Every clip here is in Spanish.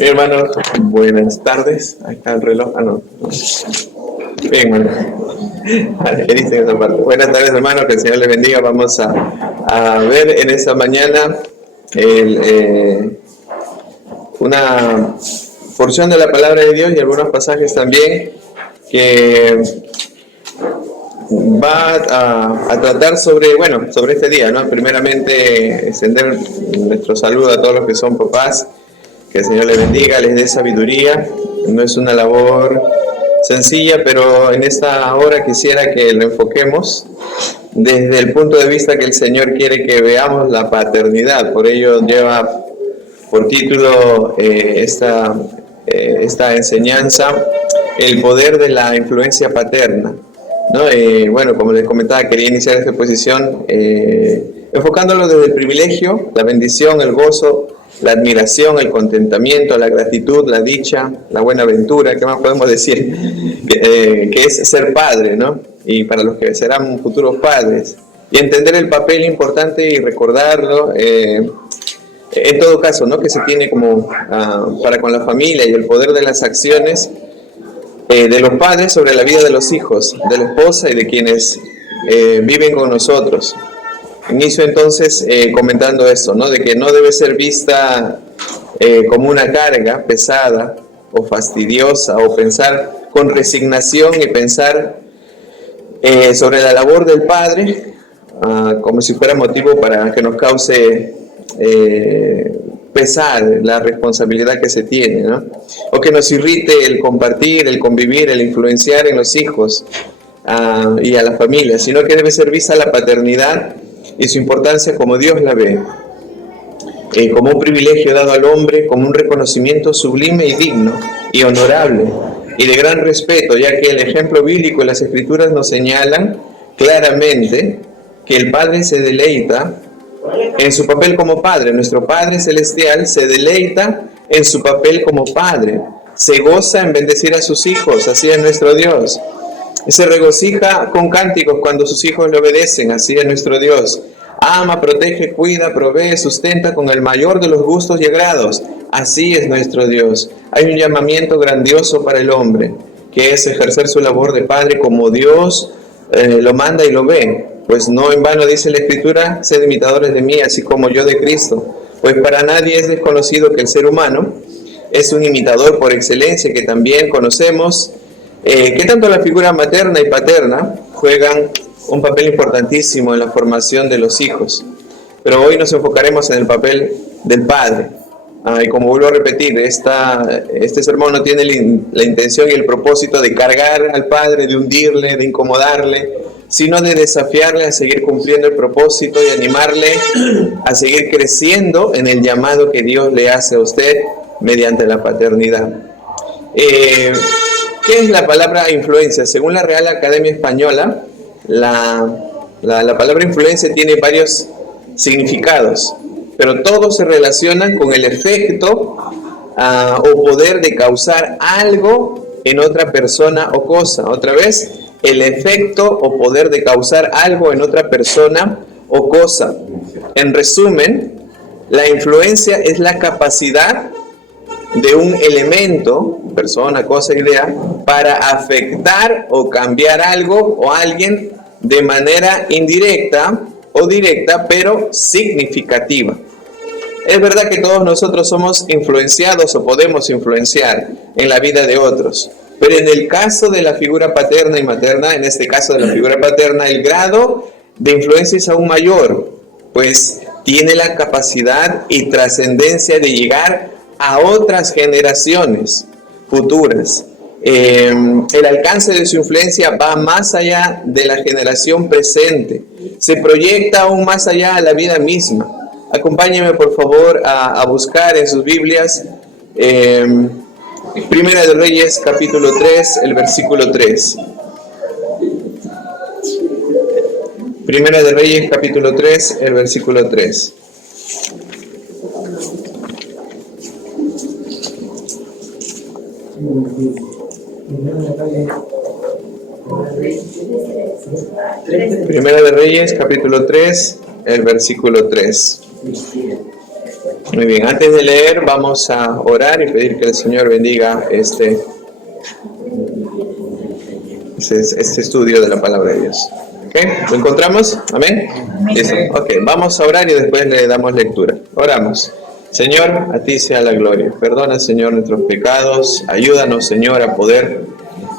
Hermanos, buenas tardes. Ahí está el reloj. No. Bien, hermano. Vale, ¿qué dicen esa parte? Buenas tardes, hermanos. Que el Señor les bendiga. Vamos a ver en esta mañana una porción de la palabra de Dios y algunos pasajes también que va a tratar sobre este día, ¿no? Primeramente, extender nuestro saludo a todos los que son papás. Que el Señor les bendiga, les dé sabiduría. No es una labor sencilla, pero en esta hora quisiera que lo enfoquemos desde el punto de vista que el Señor quiere que veamos la paternidad. Por ello lleva por título esta enseñanza, el poder de la influencia paterna, ¿no? Como les comentaba, quería iniciar esta exposición enfocándolo desde el privilegio, la bendición, el gozo, la admiración, el contentamiento, la gratitud, la dicha, la buena aventura, ¿qué más podemos decir? Que es ser padre, ¿no? Y para los que serán futuros padres. Y entender el papel importante y recordarlo, en todo caso, ¿no? Que se tiene como para con la familia y el poder de las acciones de los padres sobre la vida de los hijos, de la esposa y de quienes viven con nosotros. Inicio entonces comentando esto, ¿no? De que no debe ser vista como una carga pesada o fastidiosa, o pensar con resignación y pensar sobre la labor del padre como si fuera motivo para que nos cause pesar la responsabilidad que se tiene, ¿no? O que nos irrite el compartir, el convivir, el influenciar en los hijos y a la familia, sino que debe ser vista la paternidad y su importancia como Dios la ve, como un privilegio dado al hombre, como un reconocimiento sublime y digno y honorable y de gran respeto, ya que el ejemplo bíblico y las escrituras nos señalan claramente que el Padre se deleita en su papel como Padre. Nuestro Padre Celestial se deleita en su papel como Padre, se goza en bendecir a sus hijos, así es nuestro Dios. Se regocija con cánticos cuando sus hijos le obedecen, así es nuestro Dios. Ama, protege, cuida, provee, sustenta con el mayor de los gustos y agrados, así es nuestro Dios. Hay un llamamiento grandioso para el hombre, que es ejercer su labor de padre como Dios lo manda y lo ve. Pues no en vano dice la Escritura: sed imitadores de mí, así como yo de Cristo. Pues para nadie es desconocido que el ser humano es un imitador por excelencia, que también conocemos que tanto la figura materna y paterna juegan un papel importantísimo en la formación de los hijos. Pero hoy nos enfocaremos en el papel del padre. Y como vuelvo a repetir, este sermón no tiene la intención y el propósito de cargar al padre, de hundirle, de incomodarle, sino de desafiarle a seguir cumpliendo el propósito y animarle a seguir creciendo en el llamado que Dios le hace a usted mediante la paternidad. ¿Qué es la palabra influencia? Según la Real Academia Española, la palabra influencia tiene varios significados, pero todos se relacionan con el efecto o poder de causar algo en otra persona o cosa. Otra vez, el efecto o poder de causar algo en otra persona o cosa. En resumen, la influencia es la capacidad de un elemento, persona, cosa, idea, para afectar o cambiar algo o alguien de manera indirecta o directa, pero significativa. Es verdad que todos nosotros somos influenciados o podemos influenciar en la vida de otros, pero en el caso de la figura paterna y materna, en este caso de la figura paterna, el grado de influencia es aún mayor, pues tiene la capacidad y trascendencia de llegar a otras generaciones futuras. El alcance de su influencia va más allá de la generación presente, se proyecta aún más allá a la vida misma. Acompáñenme por favor a buscar en sus Biblias Primera de Reyes capítulo 3, el versículo 3. Primera de Reyes capítulo 3, el versículo 3. Primera de Reyes, capítulo 3, el versículo 3. Muy bien, antes de leer vamos a orar y pedir que el Señor bendiga este estudio de la palabra de Dios. ¿Ok? ¿Lo encontramos? ¿Amén? Listo. Ok, vamos a orar y después le damos lectura. Oramos. Señor, a ti sea la gloria. Perdona, Señor, nuestros pecados. Ayúdanos, Señor, a poder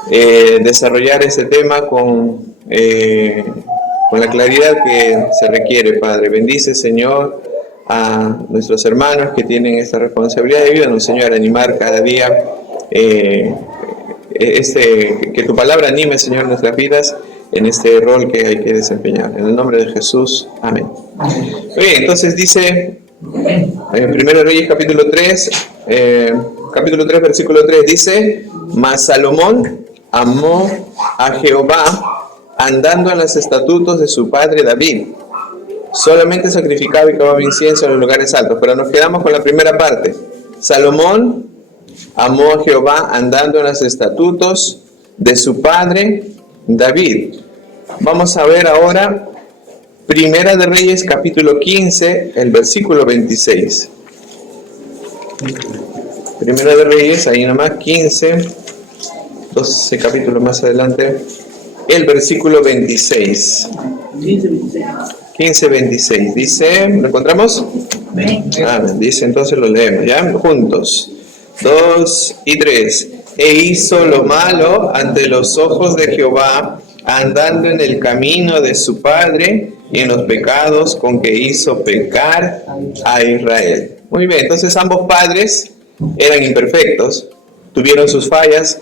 desarrollar este tema con la claridad que se requiere, Padre. Bendice, Señor, a nuestros hermanos que tienen esta responsabilidad. Ayúdanos, Señor, a animar cada día. Que tu palabra anime, Señor, nuestras vidas en este rol que hay que desempeñar. En el nombre de Jesús. Amén. Bien, entonces dice en 1 Reyes capítulo 3, versículo 3, dice: Mas Salomón amó a Jehová andando en los estatutos de su padre David. Solamente sacrificaba y quemaba incienso en los lugares altos. Pero nos quedamos con la primera parte. Salomón amó a Jehová andando en los estatutos de su padre David. Vamos a ver ahora Primera de Reyes capítulo 15, el versículo 26. Primera de Reyes, ahí nomás, 15, 12 capítulos más adelante, el versículo 26. 15, 26. Dice, ¿lo encontramos? Dice, entonces lo leemos, ¿ya? Juntos. 2 y 3. E hizo lo malo ante los ojos de Jehová, andando en el camino de su padre y en los pecados con que hizo pecar a Israel. Muy bien, entonces ambos padres eran imperfectos, tuvieron sus fallas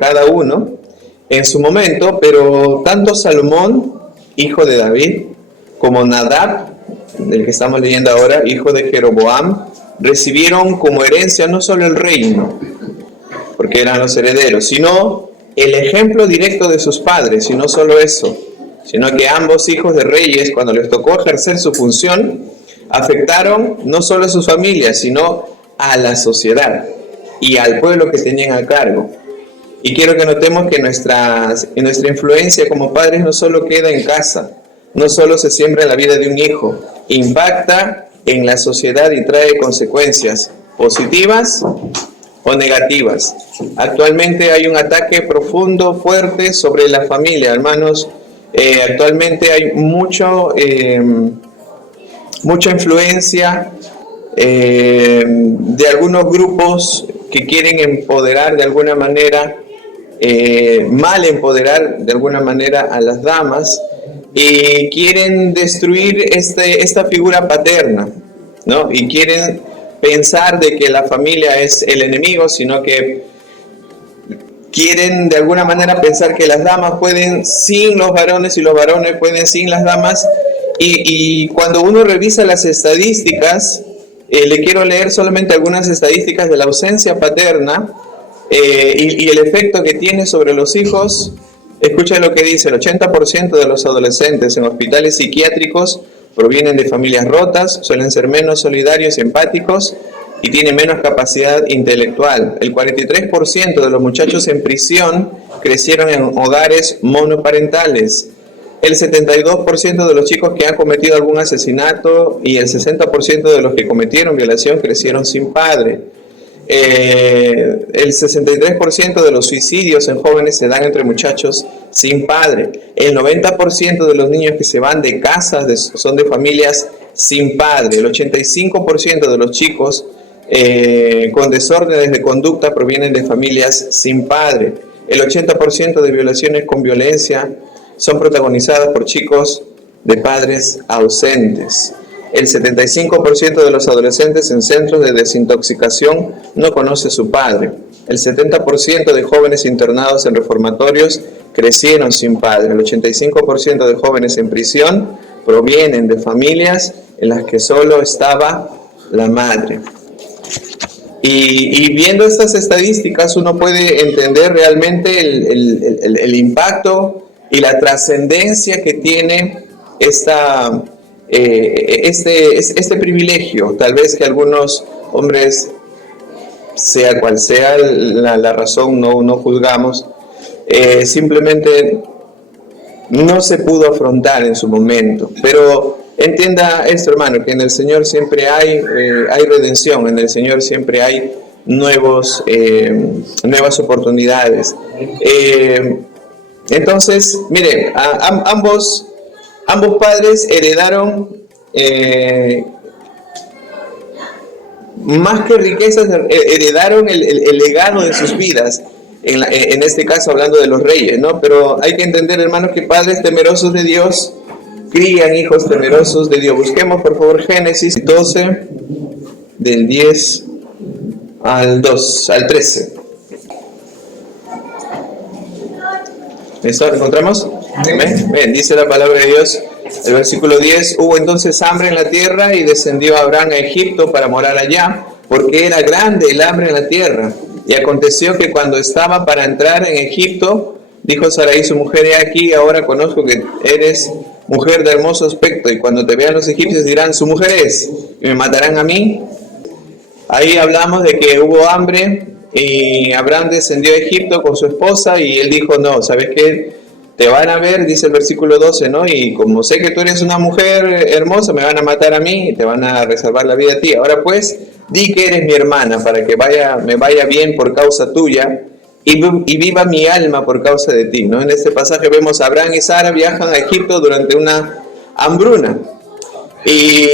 cada uno en su momento, pero tanto Salomón, hijo de David, como Nadab, del que estamos leyendo ahora, hijo de Jeroboam, recibieron como herencia no solo el reino, porque eran los herederos, sino el ejemplo directo de sus padres, y no solo eso, sino que ambos hijos de reyes, cuando les tocó ejercer su función, afectaron no solo a sus familias, sino a la sociedad y al pueblo que tenían a cargo. Y quiero que notemos que nuestra influencia como padres no solo queda en casa, no solo se siembra en la vida de un hijo, impacta en la sociedad y trae consecuencias positivas o negativas. Actualmente hay un ataque profundo, fuerte sobre la familia, hermanos. Actualmente hay mucha influencia de algunos grupos que quieren empoderar de alguna manera, mal empoderar de alguna manera a las damas, y quieren destruir esta figura paterna, ¿no? Y quieren pensar de que la familia es el enemigo, sino que quieren de alguna manera pensar que las damas pueden sin los varones y los varones pueden sin las damas. Y cuando uno revisa las estadísticas, le quiero leer solamente algunas estadísticas de la ausencia paterna y el efecto que tiene sobre los hijos. Escucha lo que dice: el 80% de los adolescentes en hospitales psiquiátricos provienen de familias rotas, suelen ser menos solidarios y empáticos y tienen menos capacidad intelectual. El 43% de los muchachos en prisión crecieron en hogares monoparentales. El 72% de los chicos que han cometido algún asesinato y el 60% de los que cometieron violación crecieron sin padre. El 63% de los suicidios en jóvenes se dan entre muchachos sin padre. El 90% de los niños que se van de casas son de familias sin padre. El 85% de los chicos con desórdenes de conducta provienen de familias sin padre. El 80% de violaciones con violencia son protagonizadas por chicos de padres ausentes. El 75% de los adolescentes en centros de desintoxicación no conoce a su padre. El 70% de jóvenes internados en reformatorios crecieron sin padre. El 85% de jóvenes en prisión provienen de familias en las que solo estaba la madre. Y viendo estas estadísticas uno puede entender realmente el impacto y la trascendencia que tiene este privilegio. Tal vez que algunos hombres, sea cual sea la razón, no juzgamos, simplemente no se pudo afrontar en su momento. Pero Entienda esto, hermano, que en el Señor siempre hay redención, en el Señor siempre hay nuevas oportunidades. Entonces, mire, ambos padres heredaron, más que riquezas, heredaron el legado de sus vidas, en este caso hablando de los reyes, ¿no? Pero hay que entender, hermanos, que padres temerosos de Dios crían hijos temerosos de Dios. Busquemos, por favor, Génesis 12, del 10 al 13. ¿Listo? ¿Lo encontramos? Amén. Bien, dice la palabra de Dios, el versículo 10: hubo entonces hambre en la tierra y descendió Abraham a Egipto para morar allá, porque era grande el hambre en la tierra. Y aconteció que cuando estaba para entrar en Egipto, dijo Sarai su mujer: he aquí, ahora conozco que eres mujer de hermoso aspecto, y cuando te vean los egipcios dirán: su mujer es, y me matarán a mí. Ahí hablamos de que hubo hambre y Abraham descendió a Egipto con su esposa, y él dijo: no, ¿sabes qué? Te van a ver, dice el versículo 12, ¿no? Y como sé que tú eres una mujer hermosa, me van a matar a mí y te van a reservar la vida a ti. Ahora pues, di que eres mi hermana, para que me vaya bien por causa tuya, y viva mi alma por causa de ti, ¿no? En este pasaje vemos a Abraham y Sara viajan a Egipto durante una hambruna. Y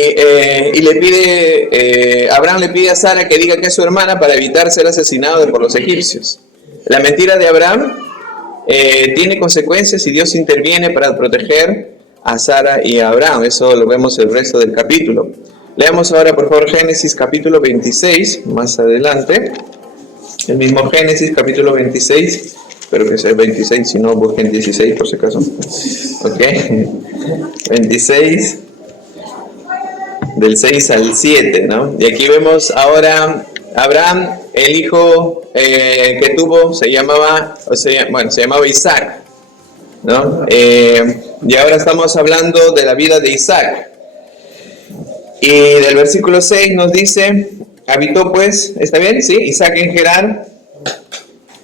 Abraham le pide a Sara que diga que es su hermana para evitar ser asesinado por los egipcios. La mentira de Abraham tiene consecuencias, y Dios interviene para proteger a Sara y a Abraham. Eso lo vemos el resto del capítulo. Leamos ahora, por favor, Génesis capítulo 26, más adelante. El mismo Génesis capítulo 26, espero que sea 26, si no busquen 16 por si acaso. Ok, 26, del 6 al 7, ¿no? Y aquí vemos ahora Abraham, el hijo que tuvo, se llamaba Isaac, ¿no? Y ahora estamos hablando de la vida de Isaac. Y del versículo 6 nos dice: habitó pues, ¿está bien? Sí, Isaac en Gerar,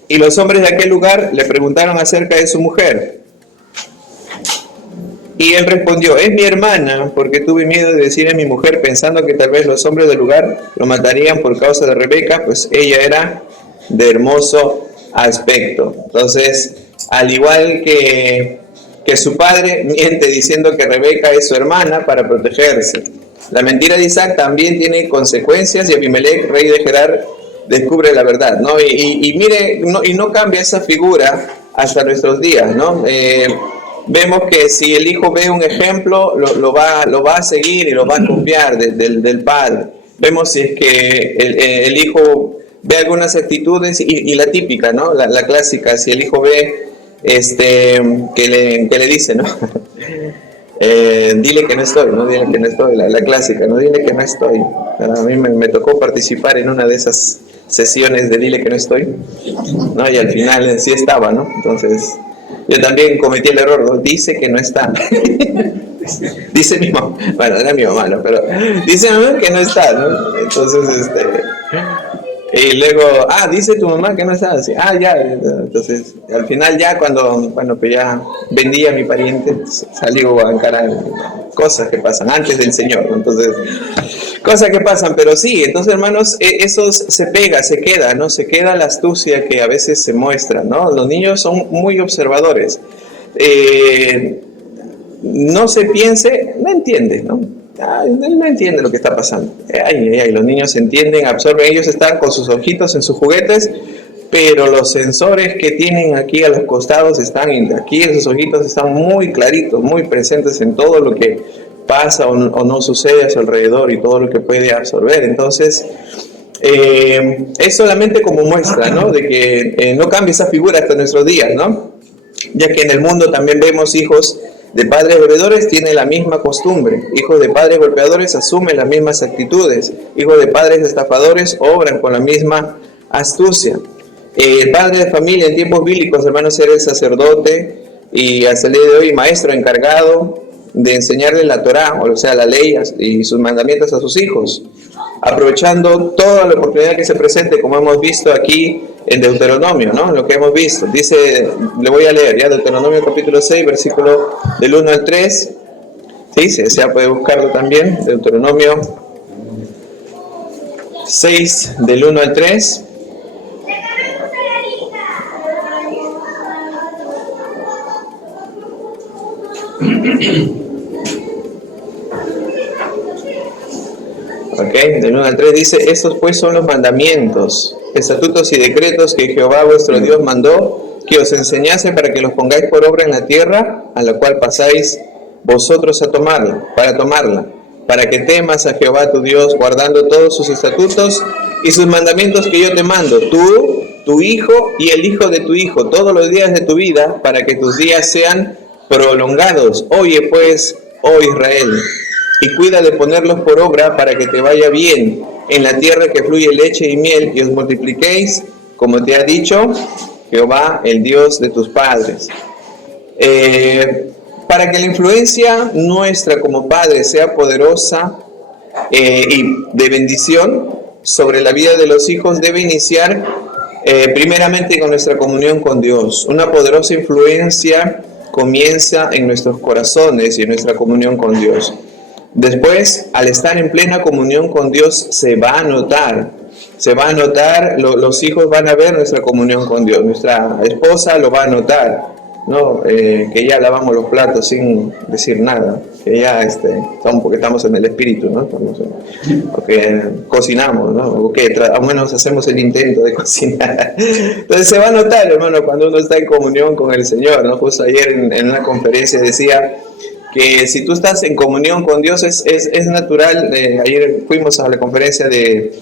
y los hombres de aquel lugar le preguntaron acerca de su mujer. Y él respondió: es mi hermana, porque tuve miedo de decir a mi mujer, pensando que tal vez los hombres del lugar lo matarían por causa de Rebeca, pues ella era de hermoso aspecto. Entonces, al igual que su padre, miente diciendo que Rebeca es su hermana para protegerse. La mentira de Isaac también tiene consecuencias, y Abimelech, rey de Gerar, descubre la verdad, ¿no? Y mire, no cambia esa figura hasta nuestros días, ¿no? Vemos que si el hijo ve un ejemplo, lo va a seguir y lo va a copiar del padre. Vemos si es que el hijo ve algunas actitudes, y la típica, ¿no? La clásica, si el hijo ve que le dice, ¿no? Dile que no estoy, ¿no? Dile que no estoy, la clásica, ¿no? Dile que no estoy. A mí me tocó participar en una de esas sesiones de dile que no estoy, ¿no? Y al final sí estaba, ¿no? Entonces, yo también cometí el error, ¿no? Dice que no está. Dice mi mamá, bueno, era mi mamá, ¿no? Pero dice mi mamá que no está, ¿no? Entonces, y luego, dice tu mamá que no está así. Ya. Entonces, al final ya cuando pues ya vendí a mi pariente, salió a encarar cosas que pasan antes del Señor, ¿no? Entonces, cosas que pasan, pero sí, entonces, hermanos, eso se pega, se queda, ¿no? Se queda la astucia que a veces se muestra, ¿no? Los niños son muy observadores. No se piense, no entiende, ¿no? No entiende lo que está pasando. Los niños entienden, absorben, ellos están con sus ojitos en sus juguetes, pero los sensores que tienen aquí a los costados están aquí, esos ojitos están muy claritos, muy presentes en todo lo que pasa o no sucede a su alrededor, y todo lo que puede absorber. Entonces, es solamente como muestra, ¿no? De que no cambia esa figura hasta nuestros días, ¿no? Ya que en el mundo también vemos hijos de padres bebedores tienen la misma costumbre, hijos de padres golpeadores asumen las mismas actitudes, hijos de padres estafadores obran con la misma astucia. El padre de familia en tiempos bíblicos, hermanos, era el sacerdote, y hasta el día de hoy maestro encargado de enseñarle la Torá, o sea, la ley y sus mandamientos a sus hijos, aprovechando toda la oportunidad que se presente, como hemos visto aquí en Deuteronomio, ¿no? Lo que hemos visto. Dice, le voy a leer ya, Deuteronomio capítulo 6, versículo del 1 al 3. Sí, se puede buscarlo también, Deuteronomio 6, del 1 al 3. Ok, del 1 al 3 dice: estos pues son los mandamientos, estatutos y decretos que Jehová vuestro Dios mandó que os enseñase para que los pongáis por obra en la tierra a la cual pasáis vosotros a tomarla, para que temas a Jehová tu Dios, guardando todos sus estatutos y sus mandamientos que yo te mando, tú, tu hijo y el hijo de tu hijo, todos los días de tu vida, para que tus días sean prolongados. Oye pues, oh Israel, y cuida de ponerlos por obra para que te vaya bien en la tierra que fluye leche y miel, y os multipliquéis, como te ha dicho Jehová, el Dios de tus padres. Para que la influencia nuestra como padres sea poderosa y de bendición sobre la vida de los hijos, debe iniciar primeramente con nuestra comunión con Dios. Una poderosa influencia comienza en nuestros corazones y en nuestra comunión con Dios. Después, al estar en plena comunión con Dios, se va a notar, los hijos van a ver nuestra comunión con Dios, nuestra esposa lo va a notar, ¿no? Que ya lavamos los platos sin decir nada, que ya porque estamos en el espíritu, ¿no? O que cocinamos, ¿no? O que al menos hacemos el intento de cocinar. Entonces se va a notar, hermano, cuando uno está en comunión con el Señor, ¿no? Justo ayer en una conferencia decía que si tú estás en comunión con Dios es natural. Ayer fuimos a la conferencia de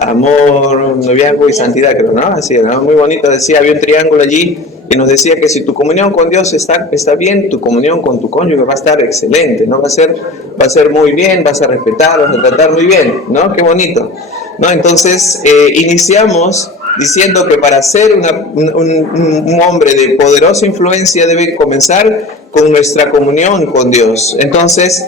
amor, noviazgo y santidad, creo, ¿no? Así, ¿no? Muy bonito, decía, había un triángulo allí que nos decía que si tu comunión con Dios está bien, tu comunión con tu cónyuge va a estar excelente, ¿no? Va a ser muy bien, vas a respetar, vas a tratar muy bien, ¿no? Qué bonito, ¿no? Entonces, iniciamos diciendo que para ser un hombre de poderosa influencia debe comenzar con nuestra comunión con Dios. Entonces,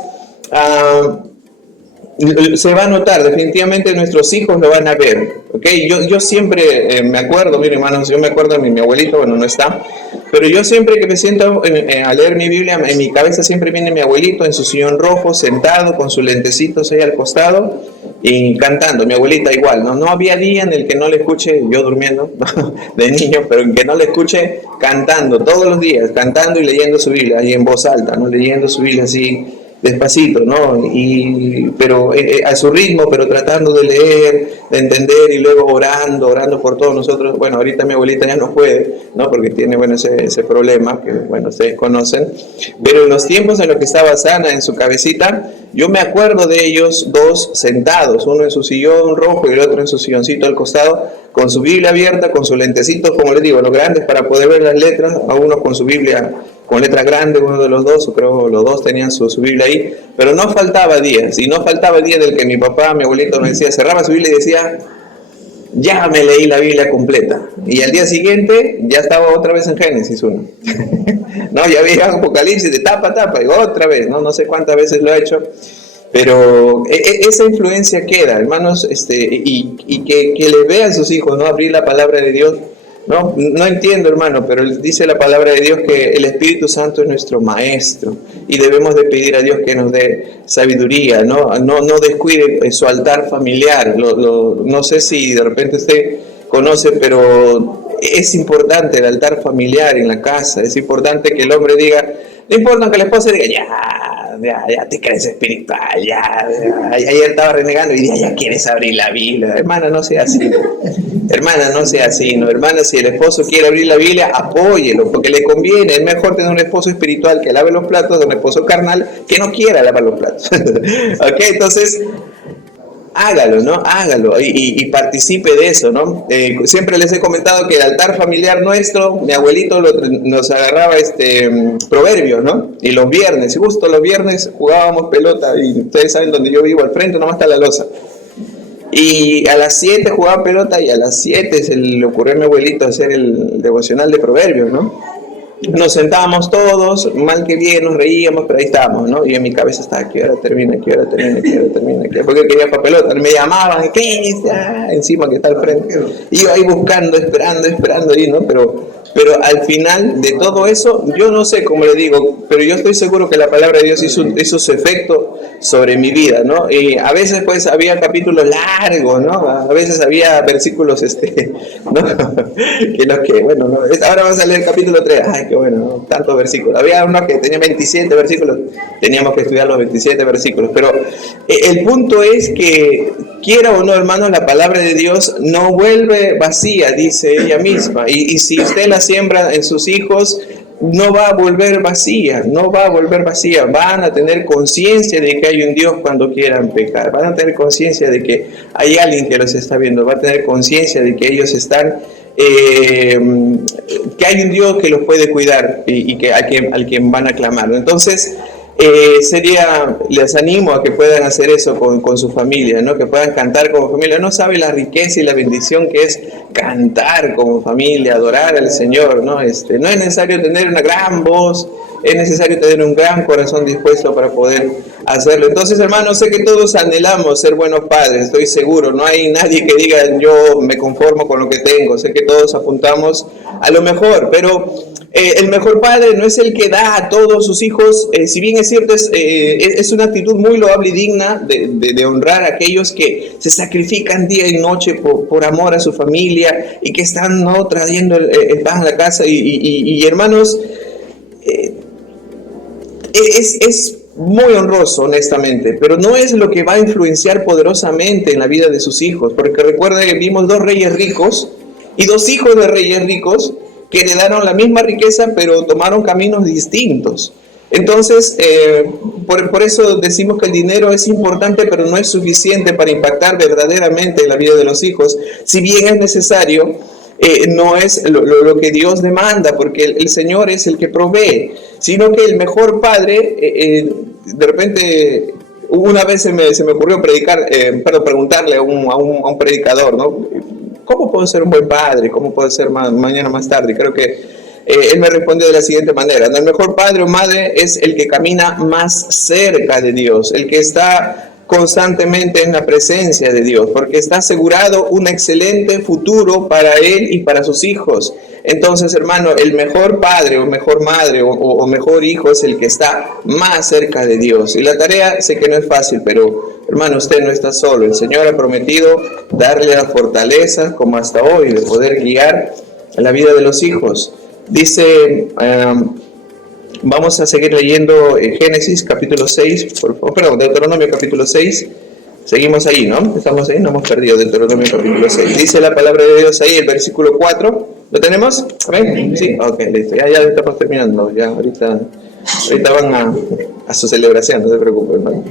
se va a notar, definitivamente nuestros hijos lo van a ver, ¿ok? Yo siempre me acuerdo, miren hermanos, yo me acuerdo de mi abuelito, bueno, no está, pero yo siempre que me siento a leer mi Biblia, en mi cabeza siempre viene mi abuelito en su sillón rojo, sentado, con sus lentecitos ahí al costado, y cantando. Mi abuelita igual, ¿no? No había día en el que no le escuche, yo durmiendo de niño, pero en que no le escuche cantando, todos los días, cantando y leyendo su Biblia, ahí en voz alta, ¿no? Leyendo su Biblia así, despacito, ¿no? Pero a su ritmo, pero tratando de leer, de entender, y luego orando por todos nosotros. Bueno, ahorita mi abuelita ya no puede, ¿no? Porque tiene, bueno, ese problema que, bueno, ustedes conocen. Pero en los tiempos en los que estaba sana en su cabecita, yo me acuerdo de ellos dos sentados, uno en su sillón rojo y el otro en su silloncito al costado, con su Biblia abierta, con sus lentecitos, como les digo, los grandes para poder ver las letras, a uno con su Biblia con letra grande, uno de los dos, o creo los dos tenían su Biblia ahí, pero no faltaba días, y no faltaba el día del que mi papá, mi abuelito me decía, cerraba su Biblia y decía, ya me leí la Biblia completa, y al día siguiente ya estaba otra vez en Génesis 1, no, ya había Apocalipsis de tapa, y otra vez, no sé cuántas veces lo he hecho, pero esa influencia queda, hermanos, y que le vean sus hijos, ¿no? Abrir la palabra de Dios. No entiendo, hermano, pero dice la palabra de Dios que el Espíritu Santo es nuestro maestro y debemos de pedir a Dios que nos dé sabiduría, no descuide su altar familiar. No sé si de repente usted conoce, pero es importante el altar familiar en la casa. Es importante que el hombre diga, no importa que la esposa diga, ya te crees espiritual, ayer estaba renegando y ya quieres abrir la Biblia. Hermana, no sea así. Hermana, no sea así, ¿no? Hermana, si el esposo quiere abrir la Biblia, apóyelo, porque le conviene. Es mejor tener un esposo espiritual que lave los platos de un esposo carnal que no quiera lavar los platos. ¿Ok? Entonces, hágalo, ¿no? Hágalo y participe de eso, ¿no? Siempre les he comentado que el altar familiar nuestro, mi abuelito nos agarraba proverbios, ¿no? Y los viernes, justo los viernes jugábamos pelota, y ustedes saben donde yo vivo, al frente nomás está la losa. Y a las 7 jugaba pelota, y a las 7 se le ocurrió a mi abuelito hacer el devocional de proverbios, ¿no? Nos sentábamos todos, mal que bien, nos reíamos, pero ahí estábamos, ¿no? Y en mi cabeza estaba, ¿qué hora termina? Porque quería para pelota, me llamaban, ¿qué? Encima que está al frente. Y yo ahí buscando, esperando ahí, ¿no? Pero Pero al final de todo eso, yo no sé cómo le digo, pero yo estoy seguro que la palabra de Dios hizo su efecto sobre mi vida, ¿no? Y a veces pues había capítulos largos, ¿no? A veces había versículos, ¿no? Bueno, no, ahora vamos a leer el capítulo 3, ay, qué bueno, ¿no? Tantos versículos. Había uno que tenía 27 versículos, teníamos que estudiar los 27 versículos, pero el punto es que, quiera o no, hermanos, la palabra de Dios no vuelve vacía, dice ella misma, y si usted la siembra en sus hijos, no va a volver vacía, no va a volver vacía. Van a tener conciencia de que hay un Dios cuando quieran pecar. Van a tener conciencia de que hay alguien que los está viendo. Van a tener conciencia de que ellos están, que hay un Dios que los puede cuidar y que al quien van a clamar. Entonces, les animo a que puedan hacer eso con su familia, ¿no? Que puedan cantar como familia. No sabe la riqueza y la bendición que es cantar como familia, adorar al Señor, ¿no? No es necesario tener una gran voz, es necesario tener un gran corazón dispuesto para poder hacerlo. Entonces, hermanos, sé que todos anhelamos ser buenos padres, estoy seguro. No hay nadie que diga yo me conformo con lo que tengo. Sé que todos apuntamos a lo mejor, pero el mejor padre no es el que da a todos sus hijos, si bien es cierto, es una actitud muy loable y digna de honrar a aquellos que se sacrifican día y noche por amor a su familia y que están, ¿no?, trayendo el pan a la casa. Y hermanos, es muy honroso, honestamente, pero no es lo que va a influenciar poderosamente en la vida de sus hijos, porque recuerda que vimos 2 reyes ricos y 2 hijos de reyes ricos que heredaron la misma riqueza, pero tomaron caminos distintos. Entonces, por eso decimos que el dinero es importante, pero no es suficiente para impactar verdaderamente en la vida de los hijos. Si bien es necesario, no es lo que Dios demanda, porque el Señor es el que provee, sino que el mejor padre, de repente, una vez se me ocurrió preguntarle a un predicador, ¿no? ¿Cómo puedo ser un buen padre? ¿Cómo puedo ser mañana más tarde? Creo que él me respondió de la siguiente manera: el mejor padre o madre es el que camina más cerca de Dios, el que está constantemente en la presencia de Dios, porque está asegurado un excelente futuro para él y para sus hijos. Entonces, hermano, el mejor padre o mejor madre o mejor hijo es el que está más cerca de Dios. Y la tarea sé que no es fácil, pero hermano, usted no está solo. El Señor ha prometido darle la fortaleza, como hasta hoy, de poder guiar la vida de los hijos. Dice, vamos a seguir leyendo Génesis capítulo 6, Deuteronomio capítulo 6. Seguimos ahí, ¿no? Estamos ahí, no hemos perdido. Deuteronomio capítulo 6. Dice la palabra de Dios ahí, el versículo 4. ¿Lo tenemos? ¿Ven? Sí, ok, listo. Ya estamos terminando. Ya ahorita van a su celebración, no se preocupen, hermano.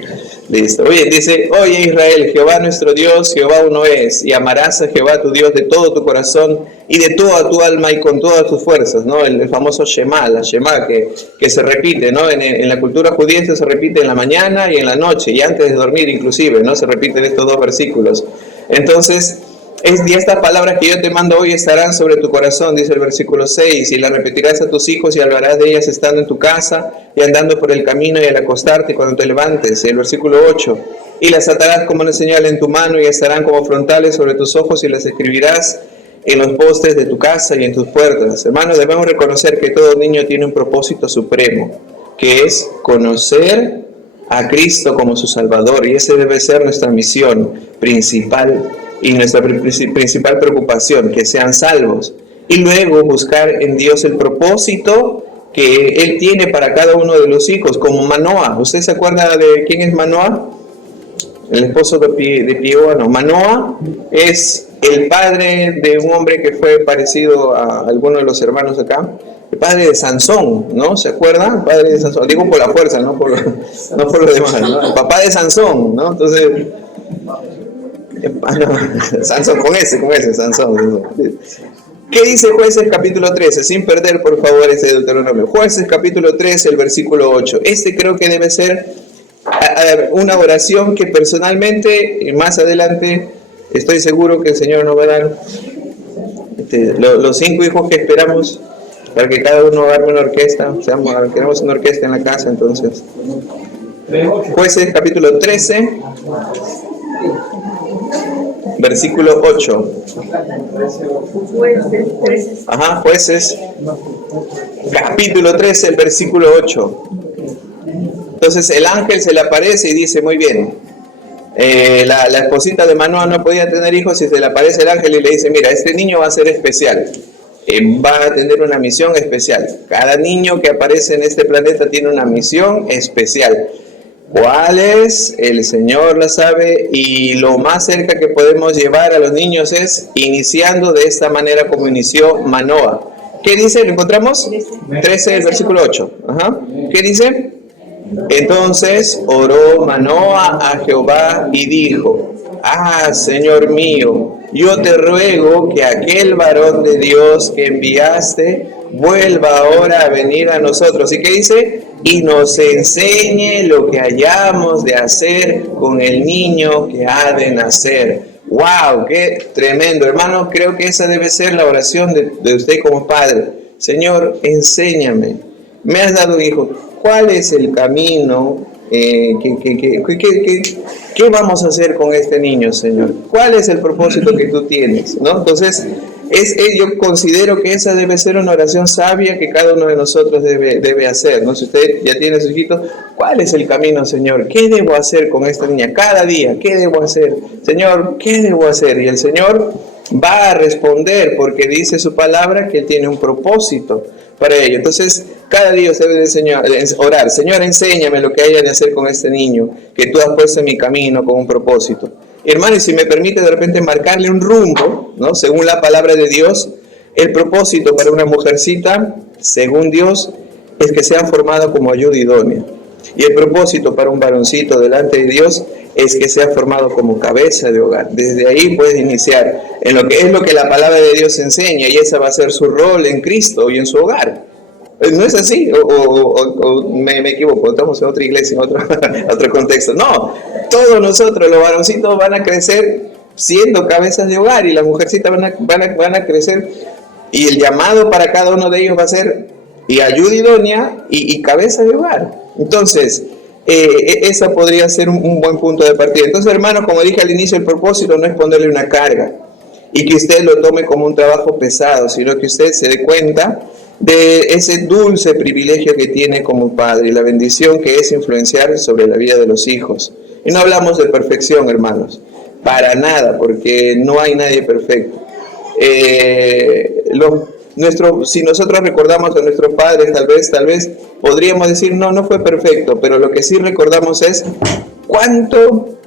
Listo. Oye, dice: oye Israel, Jehová nuestro Dios, Jehová uno es, y amarás a Jehová tu Dios de todo tu corazón y de toda tu alma y con todas tus fuerzas, ¿no? El famoso Shema, la Shema que se repite, ¿no? En la cultura judía se repite en la mañana y en la noche, y antes de dormir inclusive, ¿no? Se repiten estos 2 versículos. Entonces, y estas palabras que yo te mando hoy estarán sobre tu corazón, dice el versículo 6, y las repetirás a tus hijos y hablarás de ellas estando en tu casa y andando por el camino y al acostarte cuando te levantes. Y el versículo 8, y las atarás como una señal en tu mano y estarán como frontales sobre tus ojos y las escribirás en los postes de tu casa y en tus puertas. Hermanos, debemos reconocer que todo niño tiene un propósito supremo, que es conocer a Cristo como su Salvador, y ese debe ser nuestra misión principal y nuestra principal preocupación, que sean salvos, y luego buscar en Dios el propósito que Él tiene para cada uno de los hijos, como Manoah. ¿Usted se acuerda de quién es Manoah? El esposo de Pioa. No, Manoah es el padre de un hombre que fue parecido a alguno de los hermanos acá, el padre de Sansón, ¿no? ¿Se acuerda? El padre de Sansón, digo por la fuerza, no por lo demás, ¿no? El papá de Sansón, ¿no? Entonces, Sansón, con ese, Sansón. ¿Qué dice Jueces capítulo 13? Sin perder, por favor, ese Deuteronomio. Jueces capítulo 13, el versículo 8. Creo que debe ser una oración que personalmente, más adelante, estoy seguro que el Señor nos va a dar los 5 hijos que esperamos, para que cada uno arme una orquesta. Queremos una orquesta en la casa, entonces. Jueces capítulo 13, versículo 8. Ajá, Jueces, capítulo 13, el versículo 8. Entonces el ángel se le aparece y dice, muy bien, la esposita de Manoa no podía tener hijos y se le aparece el ángel y le dice, mira, este niño va a ser especial, va a tener una misión especial. Cada niño que aparece en este planeta tiene una misión especial. ¿Cuál es? El Señor la sabe, y lo más cerca que podemos llevar a los niños es iniciando de esta manera como inició Manoa. ¿Qué dice? ¿Lo encontramos? 13, el versículo 8. Ajá. ¿Qué dice? Entonces oró Manoa a Jehová y dijo, Señor mío, yo te ruego que aquel varón de Dios que enviaste vuelva ahora a venir a nosotros. ¿Y qué dice? Y nos enseñe lo que hayamos de hacer con el niño que ha de nacer. ¡Wow! ¡Qué tremendo! Hermano, creo que esa debe ser la oración de usted como padre. Señor, enséñame. Me has dado un hijo. ¿Cuál es el camino? ¿Qué vamos a hacer con este niño, Señor? ¿Cuál es el propósito que tú tienes? ¿No? Entonces, yo considero que esa debe ser una oración sabia que cada uno de nosotros debe hacer, ¿no? Si usted ya tiene su hijito, ¿cuál es el camino, Señor? ¿Qué debo hacer con esta niña? Cada día, ¿qué debo hacer? Señor, ¿qué debo hacer? Y el Señor va a responder porque dice su palabra que Él tiene un propósito para ello. Entonces, cada día usted debe orar, Señor, enséñame lo que haya de hacer con este niño, que tú has puesto en mi camino con un propósito. Hermano, y si me permite de repente marcarle un rumbo, ¿no? Según la palabra de Dios, el propósito para una mujercita, según Dios, es que sea formada como ayuda idónea. Y el propósito para un varoncito delante de Dios es que sea formado como cabeza de hogar. Desde ahí puedes iniciar en lo que es lo que la palabra de Dios enseña, y ese va a ser su rol en Cristo y en su hogar. ¿No es así? ¿O me equivoco? Estamos en otra iglesia, en otro contexto. No, todos nosotros, los varoncitos, van a crecer siendo cabezas de hogar, y las mujercitas van a crecer, y el llamado para cada uno de ellos va a ser y ayuda idónea y cabeza de hogar. Entonces, esa podría ser un buen punto de partida. Entonces, hermanos, como dije al inicio, el propósito no es ponerle una carga y que usted lo tome como un trabajo pesado, sino que usted se dé cuenta de ese dulce privilegio que tiene como padre y la bendición que es influenciar sobre la vida de los hijos. Y no hablamos de perfección, hermanos, para nada, porque no hay nadie perfecto. Si nosotros recordamos a nuestros padres, tal vez podríamos decir, no fue perfecto, pero lo que sí recordamos es cuánto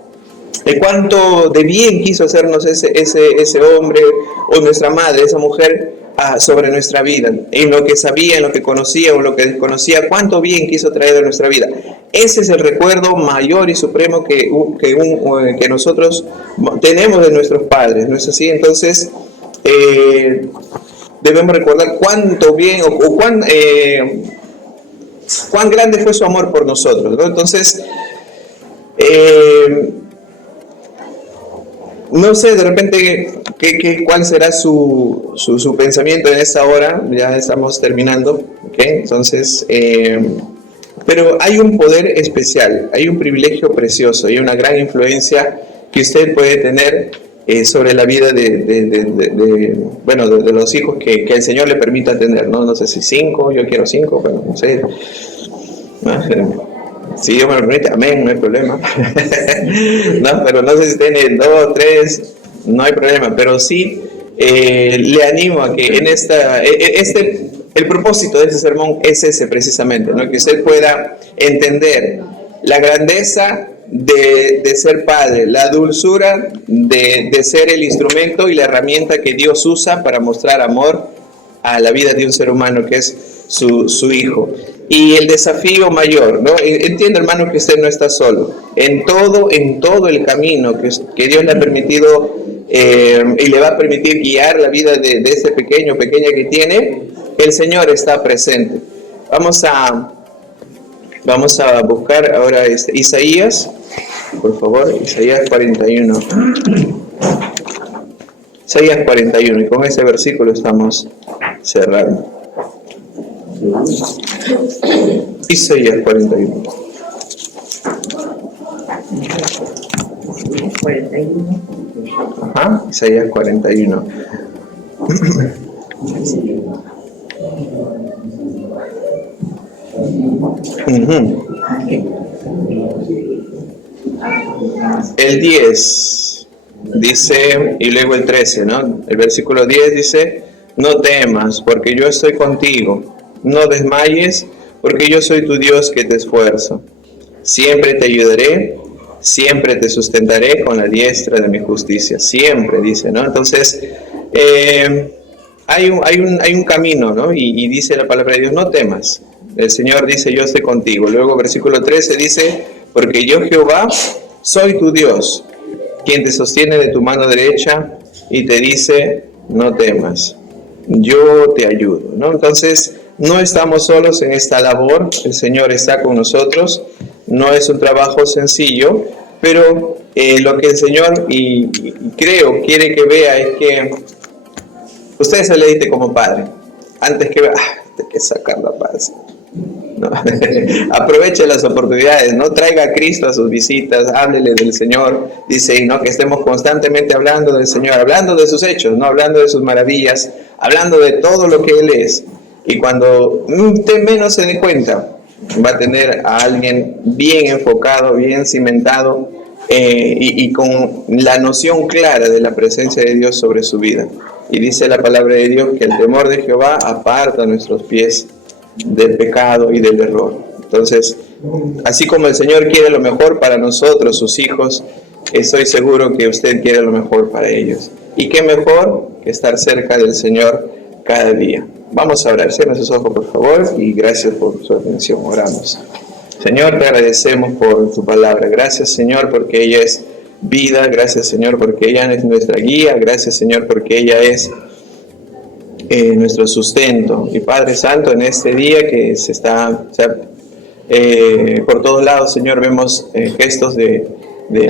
de bien quiso hacernos ese hombre o nuestra madre, esa mujer, sobre nuestra vida, en lo que sabía, en lo que conocía o en lo que desconocía, cuánto bien quiso traer a nuestra vida. Ese es el recuerdo mayor y supremo que nosotros tenemos de nuestros padres, ¿no es así? Entonces, debemos recordar cuánto bien o cuán grande fue su amor por nosotros, ¿no? Entonces, no sé de repente cuál será su pensamiento en esta hora. Ya estamos terminando, ¿okay? Entonces, pero hay un poder especial, hay un privilegio precioso, hay una gran influencia que usted puede tener sobre la vida de los hijos que el Señor le permita tener, ¿no? No sé si 5, yo quiero 5, bueno, no sé. Si Dios me lo permite, amén, no hay problema. No, pero no sé si tiene 2, 3, no hay problema, pero sí le animo a que en el propósito de este sermón es ese precisamente, ¿no? Que usted pueda entender la grandeza de ser padre, la dulzura de ser el instrumento y la herramienta que Dios usa para mostrar amor a la vida de un ser humano que es su hijo. Y el desafío mayor, ¿no? Entiendo, hermano, que usted no está solo. En todo el camino que Dios le ha permitido y le va a permitir guiar la vida de ese pequeña que tiene, el Señor está presente. Vamos a buscar ahora Isaías, por favor, Isaías 41. Isaías 41, y con ese versículo estamos cerrando. Isaías 41. Ajá, Isaías 41. Ujú. El 10 dice, y luego el 13, ¿no? El versículo 10 dice, no temas, porque yo estoy contigo. No desmayes, porque yo soy tu Dios que te esfuerzo. Siempre te ayudaré, siempre te sustentaré con la diestra de mi justicia. Siempre, dice, ¿no? Entonces, hay un camino, ¿no? Y dice la palabra de Dios, no temas. El Señor dice, yo estoy contigo. Luego, versículo 13 dice, porque yo Jehová soy tu Dios, quien te sostiene de tu mano derecha y te dice, no temas, yo te ayudo, ¿no? Entonces, no estamos solos en esta labor, el Señor está con nosotros, no es un trabajo sencillo, pero lo que el Señor, y creo, quiere que vea es que usted se le dice como padre, antes que vea, hay que sacar la paz. No. Aproveche las oportunidades, no traiga a Cristo a sus visitas, háblele del Señor, dice, ¿no? Que estemos constantemente hablando del Señor, hablando de sus hechos, no hablando de sus maravillas, hablando de todo lo que Él es. Y cuando usted menos se dé cuenta, va a tener a alguien bien enfocado, bien cimentado y con la noción clara de la presencia de Dios sobre su vida. Y dice la palabra de Dios que el temor de Jehová aparta nuestros pies del pecado y del error. Entonces, así como el Señor quiere lo mejor para nosotros, sus hijos, estoy seguro que usted quiere lo mejor para ellos. Y qué mejor que estar cerca del Señor cada día. Vamos a orar. Cierren sus ojos, por favor, y gracias por su atención. Oramos. Señor, te agradecemos por tu palabra. Gracias, Señor, porque ella es vida. Gracias, Señor, porque ella es nuestra guía. Gracias, Señor, porque ella es nuestro sustento. Y Padre Santo, en este día que se está por todos lados, Señor, vemos gestos de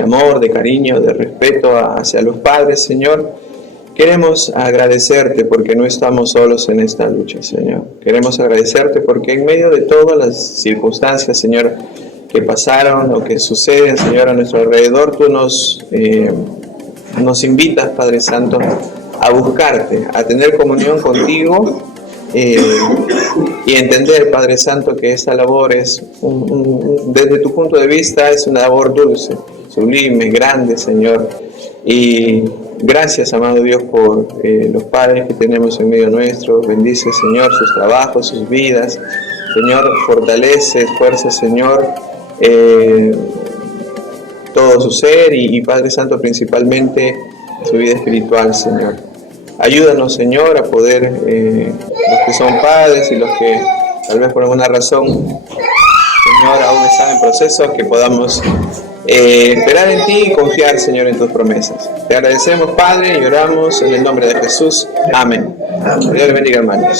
amor, de cariño, de respeto hacia los padres, Señor. Queremos agradecerte porque no estamos solos en esta lucha, Señor. Queremos agradecerte porque en medio de todas las circunstancias, Señor, que pasaron o que suceden, Señor, a nuestro alrededor, tú nos invitas, Padre Santo, a buscarte, a tener comunión contigo y entender, Padre Santo, que esta labor es, desde tu punto de vista, es una labor dulce, sublime, grande, Señor. Y gracias, amado Dios, por los padres que tenemos en medio nuestro. Bendice, Señor, sus trabajos, sus vidas. Señor, fortalece, esfuerza, Señor, todo su ser y Padre Santo, principalmente su vida espiritual, Señor. Ayúdanos, Señor, a poder, los que son padres y los que tal vez por alguna razón, Señor, aún están en proceso, que podamos esperar en ti y confiar, Señor, en tus promesas. Te agradecemos, Padre, y oramos en el nombre de Jesús. Amén. Dios les bendiga, hermanos.